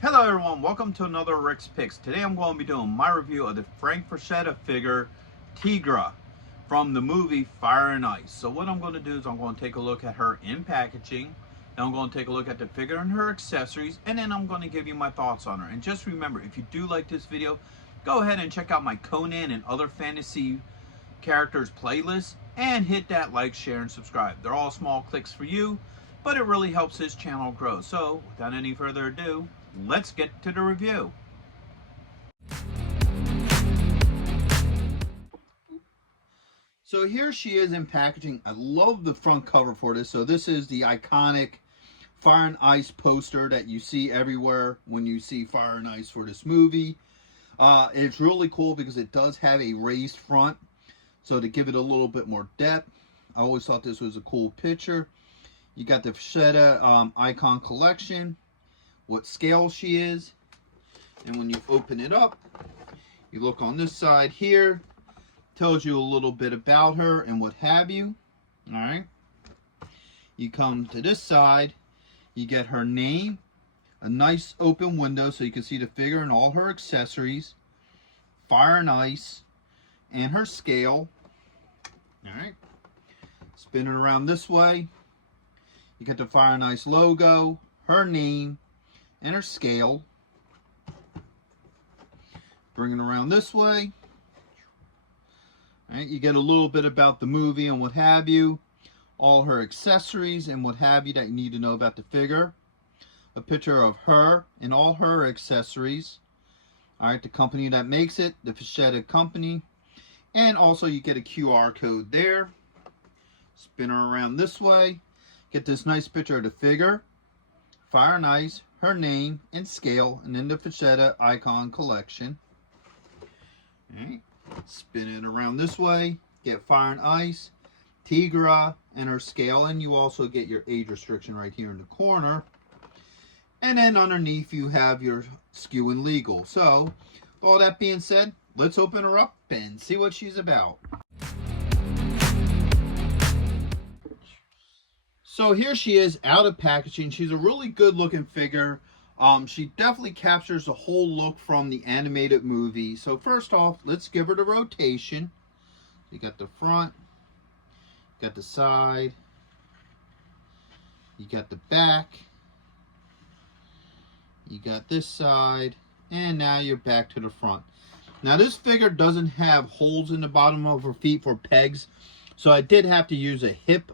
Hello everyone, welcome to another Rick's Picks. Today I'm going to be doing my review of the Frank Farzetta figure, Teegra, from the movie Fire and Ice. So what I'm going to do is I'm going to take a look at her in packaging, then I'm going to take a look at the figure and her accessories, and then I'm going to give you my thoughts on her. And just remember, if you do like this video, go ahead and check out my Conan and other fantasy characters playlist, and hit that like, share, and subscribe. They're all small clicks for you, but it really helps this channel grow. So without any further ado, let's get to the review. So here she is in packaging. I love the front cover for this. So this is the iconic Fire and Ice poster that you see everywhere when you see Fire and Ice for this movie. It's really cool because it does have a raised front, so to give it a little bit more depth. I always thought this was a cool picture. You got the Farzetta icon collection, what scale she is, and when you open it up, you look on this side here, tells you a little bit about her and what have you. All right, you come to this side, you get her name, a nice open window so you can see the figure and all her accessories, Fire and Ice, and her scale. All right, spin it around this way, you get the Fire and Ice logo, her name, and her scale. Bring it around this way. All right, you get a little bit about the movie and what have you, all her accessories and what have you that you need to know about the figure. A picture of her and all her accessories. All right, the company that makes it, the Farzetta company. And also you get a QR code there. Spin her around this way. Get this nice picture of the figure, Fire and Ice, her name and scale, and then the Farzetta icon collection. All right. Spin it around this way. Get Fire and Ice, Teegra, and her scale, and you also get your age restriction right here in the corner. And then underneath you have your SKU and legal. So, with all that being said, let's open her up and see what she's about. So here she is out of packaging. She's a really good looking figure. She definitely captures the whole look from the animated movie. So first off, let's give her the rotation. You got the front, you got the side, you got the back, you got this side, and now you're back to the front. Now this figure doesn't have holes in the bottom of her feet for pegs, so I did have to use a hip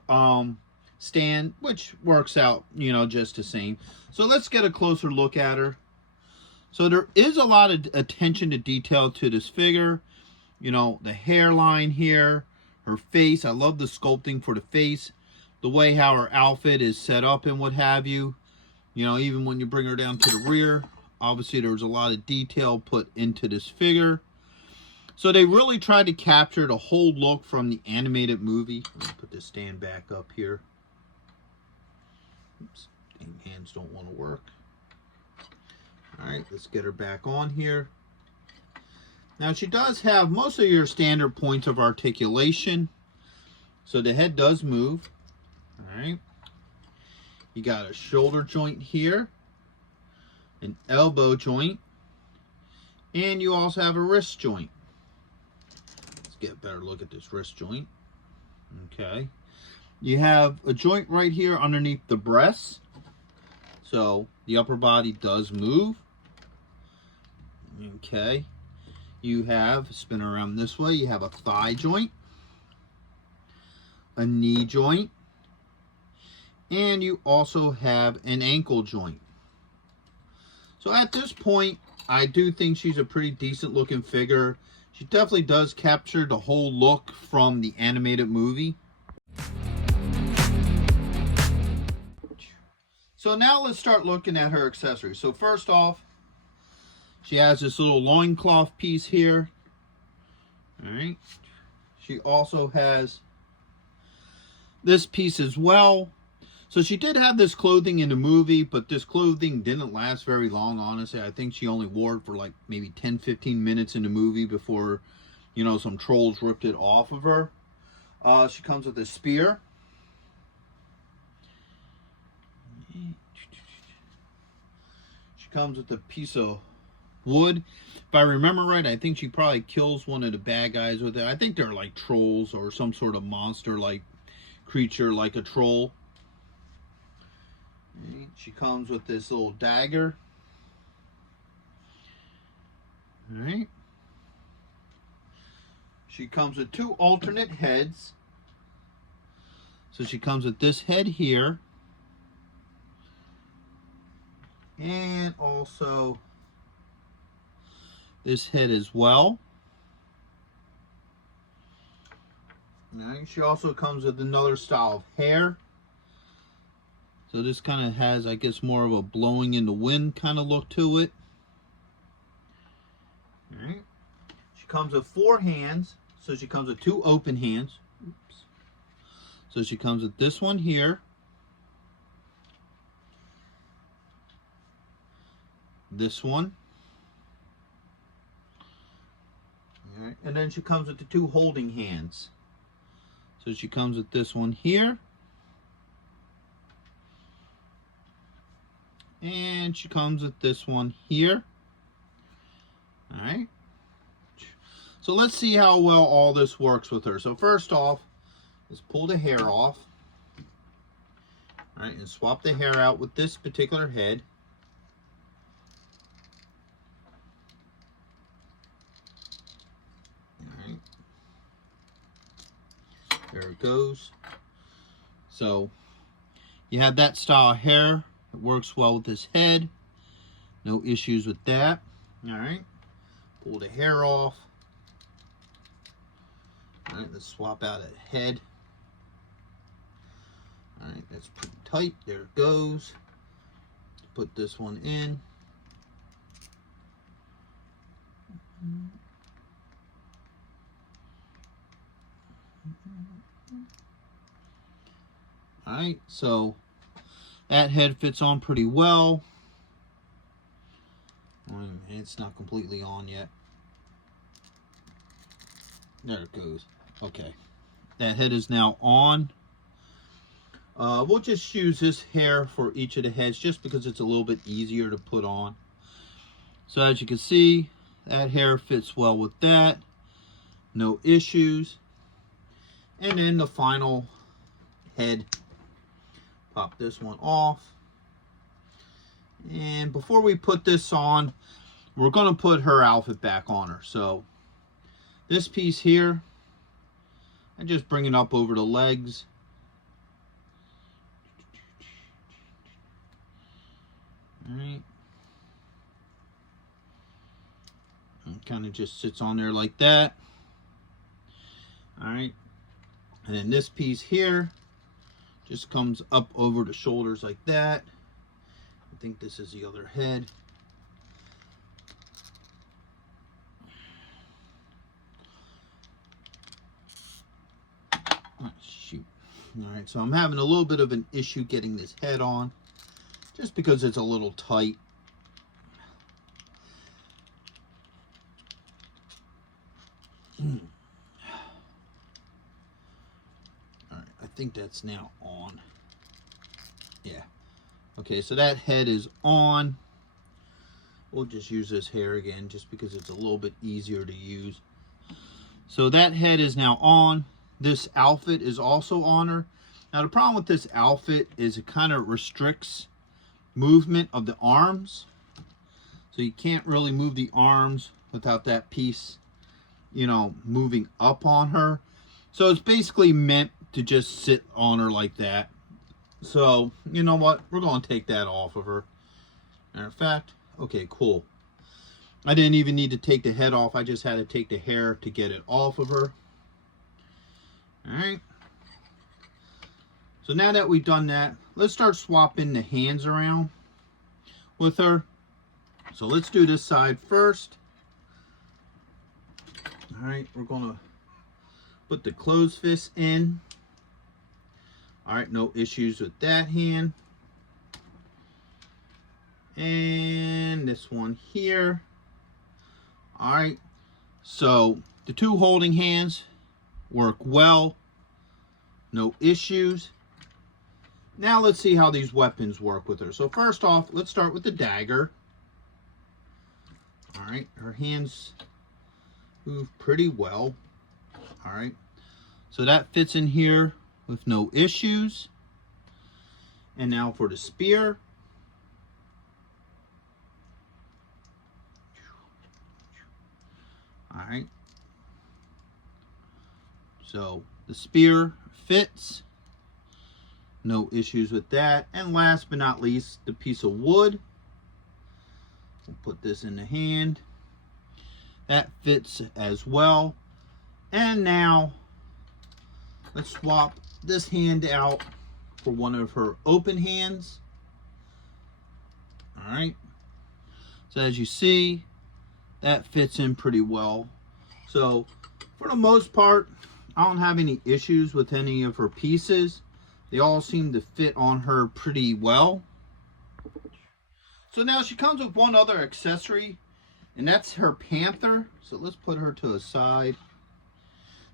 stand, which works out, just the same. So let's get a closer look at her. So there is a lot of attention to detail to this figure. The hairline here, her face. I love the sculpting for the face, the way how her outfit is set up and what have you. Even when you bring her down to the rear, obviously there's a lot of detail put into this figure. So they really tried to capture the whole look from the animated movie. Let me put this stand back up here. Oops, hands don't want to work. All right, let's get her back on here. Now she does have most of your standard points of articulation. So the head does move. All right. You got a shoulder joint here, an elbow joint, and you also have a wrist joint. Let's get a better look at this wrist joint. Okay. You have a joint right here underneath the breast. So the upper body does move. Okay. You have, spin around this way, you have a thigh joint, a knee joint, and you also have an ankle joint. So at this point, I do think she's a pretty decent looking figure. She definitely does capture the whole look from the animated movie. So now let's start looking at her accessories. So first off, she has this little loincloth piece here. All right. She also has this piece as well. So she did have this clothing in the movie, but this clothing didn't last very long, honestly. I think she only wore it for like maybe 10-15 minutes in the movie before, some trolls ripped it off of her. She comes with a spear. comes with a piece of wood. If I remember right, I think she probably kills one of the bad guys with it. I think they're like trolls or some sort of monster like creature like a troll. Right. She comes with this little dagger. Alright. She comes with 2 alternate heads. So she comes with this head here. And also this head as well. Alright. She also comes with another style of hair. So this kind of has, I guess, more of a blowing in the wind kind of look to it. Alright. She comes with 4 hands. So she comes with 2 open hands. Oops. So she comes with this one here. This one. Alright. And then she comes with the 2 holding hands. So she comes with this one here. And she comes with this one here. Alright. So let's see how well all this works with her. So first off, let's pull the hair off. Alright, and swap the hair out with this particular head. Alright. There it goes. So you have that style of hair. It works well with this head. No issues with that. Alright. Pull the hair off. Alright, let's swap out a head. Alright, that's pretty tight. There it goes. Put this one in. Alright, so that head fits on pretty well. It's not completely on yet. There it goes. Okay. That head is now on. We'll just use this hair for each of the heads just because it's a little bit easier to put on. So as you can see, that hair fits well with that. No issues. And then the final head. Pop this one off. And before we put this on, we're going to put her outfit back on her. So this piece here, I just bring it up over the legs. Alright. And kind of just sits on there like that. Alright. And then this piece here just comes up over the shoulders like that. I think this is the other head. Oh, shoot. Alright, so I'm having a little bit of an issue getting this head on, just because it's a little tight. Alright, I think that's now on. Yeah. Okay, so that head is on. We'll just use this hair again just because it's a little bit easier to use. So that head is now on. This outfit is also on her. Now the problem with this outfit is it kind of restricts movement of the arms. So you can't really move the arms without that piece, you know, moving up on her. So it's basically meant to just sit on her like that. So, you know what? We're going to take that off of her. Matter of fact, okay, cool. I didn't even need to take the head off. I just had to take the hair to get it off of her. Alright. So now that we've done that, let's start swapping the hands around with her. So let's do this side first. Alright, we're going to put the closed fist in. Alright, no issues with that hand. And this one here. Alright, so the 2 holding hands work well. No issues. Now let's see how these weapons work with her. So first off, let's start with the dagger. All right, her hands move pretty well. All right, so that fits in here with no issues. And now for the spear. All right, so the spear fits, no issues with that. And last but not least, the piece of wood. We'll put this in the hand. That fits as well. And now let's swap this hand out for one of her open hands. All right, so as you see, that fits in pretty well. So for the most part, I don't have any issues with any of her pieces. They all seem to fit on her pretty well. So now she comes with one other accessory, and that's her panther. So let's put her to the side.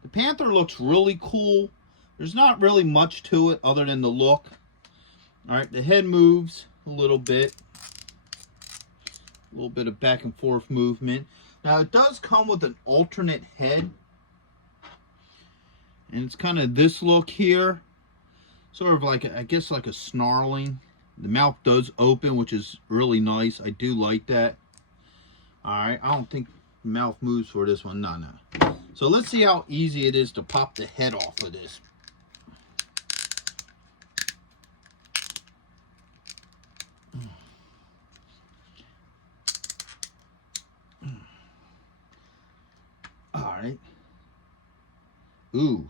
The panther looks really cool. There's not really much to it other than the look. All right, the head moves a little bit. A little bit of back and forth movement. Now it does come with an alternate head. And it's kind of this look here. Sort of like, I guess like a snarling. The mouth does open, which is really nice. I do like that. Alright, I don't think the mouth moves for this one. No. So let's see how easy it is to pop the head off of this. Alright. Ooh.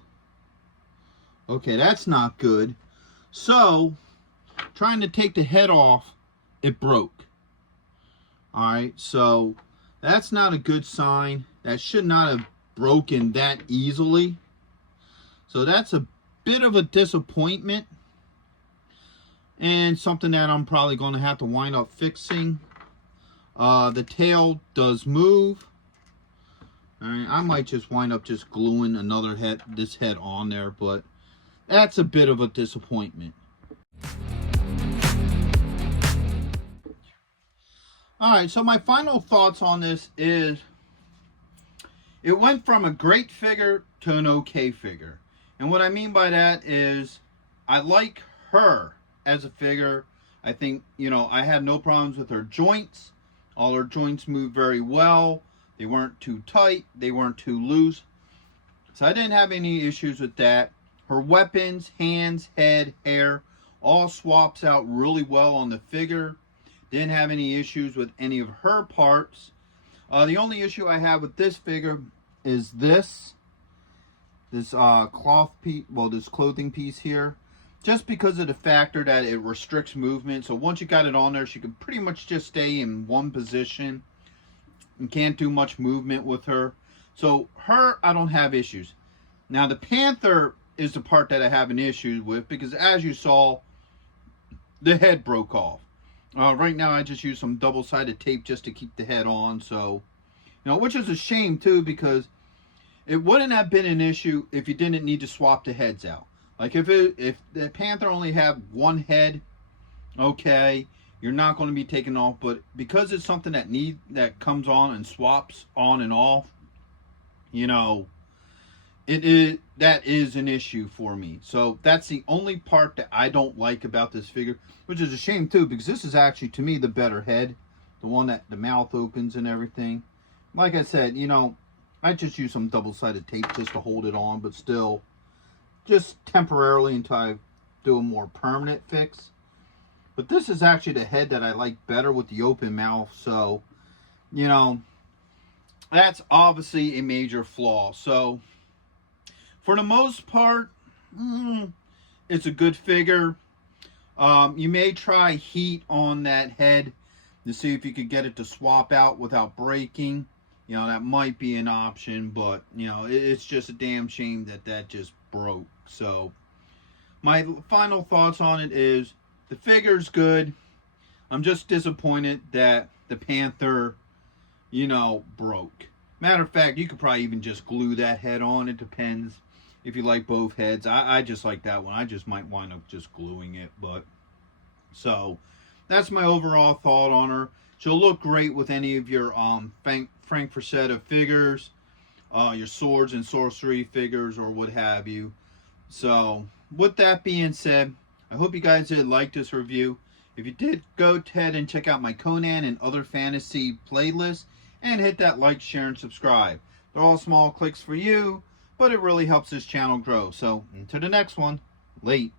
Okay, that's not good. So, trying to take the head off, it broke. Alright, so that's not a good sign. That should not have broken that easily. So that's a bit of a disappointment. And something that I'm probably going to have to wind up fixing. The tail does move. Alright, I might just wind up just gluing this head on there, but that's a bit of a disappointment. Alright, so my final thoughts on this is it went from a great figure to an okay figure. And what I mean by that is I like her as a figure. I think, I had no problems with her joints. All her joints moved very well. They weren't too tight. They weren't too loose. So I didn't have any issues with that. Her weapons, hands, head, hair, all swaps out really well on the figure. Didn't have any issues with any of her parts. The only issue I have with this figure is this cloth piece, this clothing piece here. Just because of the factor that it restricts movement. So once you got it on there, she can pretty much just stay in one position. And can't do much movement with her. So her, I don't have issues. Now the panther is the part that I have an issue with, because as you saw, the head broke off. Right now I just use some double-sided tape just to keep the head on. So, which is a shame too, because it wouldn't have been an issue if you didn't need to swap the heads out. Like if the panther only had one head, okay, you're not going to be taken off. But because it's something that comes on and swaps on and off, that is an issue for me. So that's the only part that I don't like about this figure, which is a shame too, because this is actually, to me, the better head, the one that the mouth opens and everything. Like I said, I just use some double-sided tape just to hold it on, but still, just temporarily until I do a more permanent fix. But this is actually the head that I like better with the open mouth. So, that's obviously a major flaw. So, for the most part, it's a good figure. You may try heat on that head to see if you could get it to swap out without breaking. That might be an option, but, it's just a damn shame that just broke. So, my final thoughts on it is the figure's good. I'm just disappointed that the panther, broke. Matter of fact, you could probably even just glue that head on. It depends if you like both heads. I just like that one. I just might wind up just gluing it. But so that's my overall thought on her. She'll look great with any of your Frank Farzetta figures, your swords and sorcery figures, or what have you. So, with that being said, I hope you guys did like this review. If you did, go ahead and check out my Conan and other fantasy playlists, and hit that like, share, and subscribe. They're all small clicks for you, but it really helps this channel grow. So, until the next one, late.